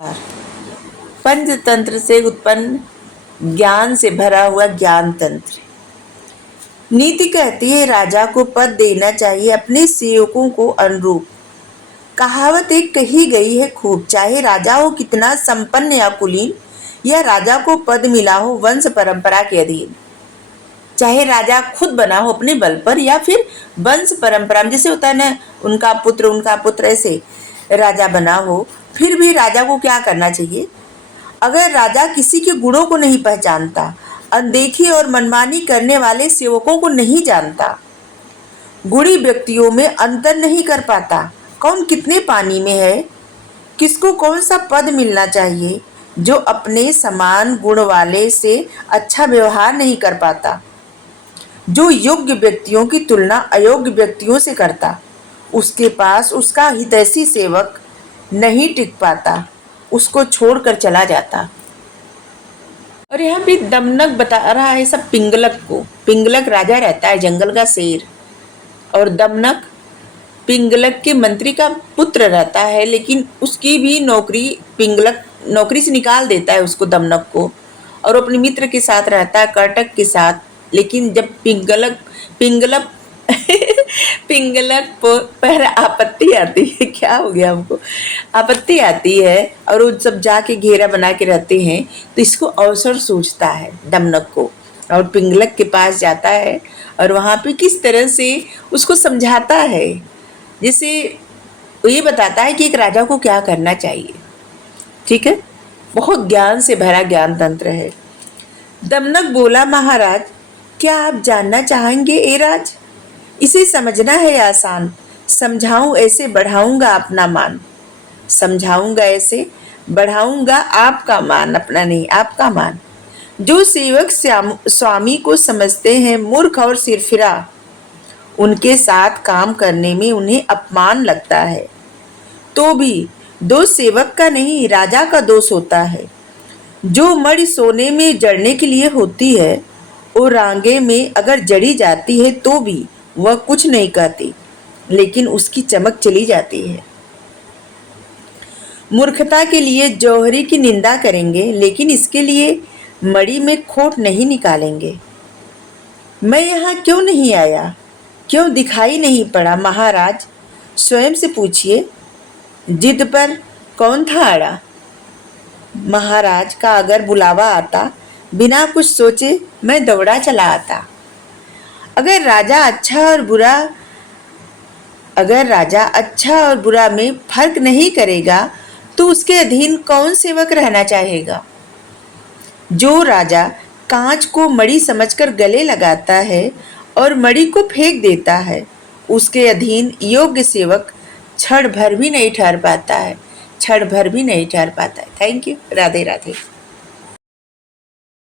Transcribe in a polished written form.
पंचतंत्र से उत्पन्न ज्ञान से भरा हुआ ज्ञान तंत्र। नीति कहती है राजा को पद देना चाहिए अपने सेवकों को अनुरूप। कहावत एक कही गई है खूब, चाहे राजा हो कितना संपन्न या कुलीन, या राजा को पद मिला हो वंश परंपरा के अधीन। चाहे राजा खुद बना हो अपने बल पर या फिर वंश परंपरा में, जैसे होता है ना, उनका पुत्र ऐसे राजा बना हो, फिर भी राजा को क्या करना चाहिए? अगर राजा किसी के गुणों को नहीं पहचानता, अनदेखी और मनमानी करने वाले सेवकों को नहीं जानता, गुणी व्यक्तियों में अंतर नहीं कर पाता, कौन कितने पानी में है, किसको कौन सा पद मिलना चाहिए, जो अपने समान गुण वाले से अच्छा व्यवहार नहीं कर पाता, जो योग्य व्यक्तियों की तुलना अयोग्य व्यक्तियों से करता, उसके पास उसका हितैषी सेवक नहीं टिक पाता, उसको छोड़कर चला जाता। और यहाँ भी दमनक बता रहा है सब पिंगलक को। पिंगलक राजा रहता है, जंगल का शेर, और दमनक पिंगलक के मंत्री का पुत्र रहता है, लेकिन उसकी भी नौकरी पिंगलक नौकरी से निकाल देता है उसको, दमनक को, और अपने मित्र के साथ रहता है, कर्टक के साथ। लेकिन जब पिंगलक पर आपत्ति आती है, क्या हो गया हमको, आपत्ति आती है और वो सब जाके घेरा बना के रहते हैं, तो इसको अवसर सोचता है दमनक को, और पिंगलक के पास जाता है और वहाँ पे किस तरह से उसको समझाता है, जैसे ये बताता है कि एक राजा को क्या करना चाहिए। ठीक है, बहुत ज्ञान से भरा ज्ञान तंत्र है। दमनक बोला, महाराज क्या आप जानना चाहेंगे ए राज? इसे समझना है आसान, समझाऊं ऐसे बढ़ाऊंगा अपना मान। समझाऊंगा ऐसे बढ़ाऊंगा आपका मान, अपना नहीं आपका मान। जो सेवक स्वामी को समझते हैं मूर्ख और सिरफिरा, उनके साथ काम करने में उन्हें अपमान लगता है, तो भी दोष सेवक का नहीं राजा का दोष होता है। जो मणि सोने में जड़ने के लिए होती है, वो रांगे में अगर जड़ी जाती है तो भी वह कुछ नहीं कहती, लेकिन उसकी चमक चली जाती है। मूर्खता के लिए जौहरी की निंदा करेंगे, लेकिन इसके लिए मणि में खोट नहीं निकालेंगे। मैं यहाँ क्यों नहीं आया, क्यों दिखाई नहीं पड़ा महाराज, स्वयं से पूछिए। जिद पर कौन था अड़ा? महाराज का अगर बुलावा आता, बिना कुछ सोचे मैं दौड़ा चला आता। अगर राजा अच्छा और बुरा में फर्क नहीं करेगा, तो उसके अधीन कौन सेवक रहना चाहेगा? जो राजा कांच को मणि समझकर गले लगाता है और मणि को फेंक देता है, उसके अधीन योग्य सेवक क्षण भर भी नहीं ठहर पाता है। Thank you. राधे राधे।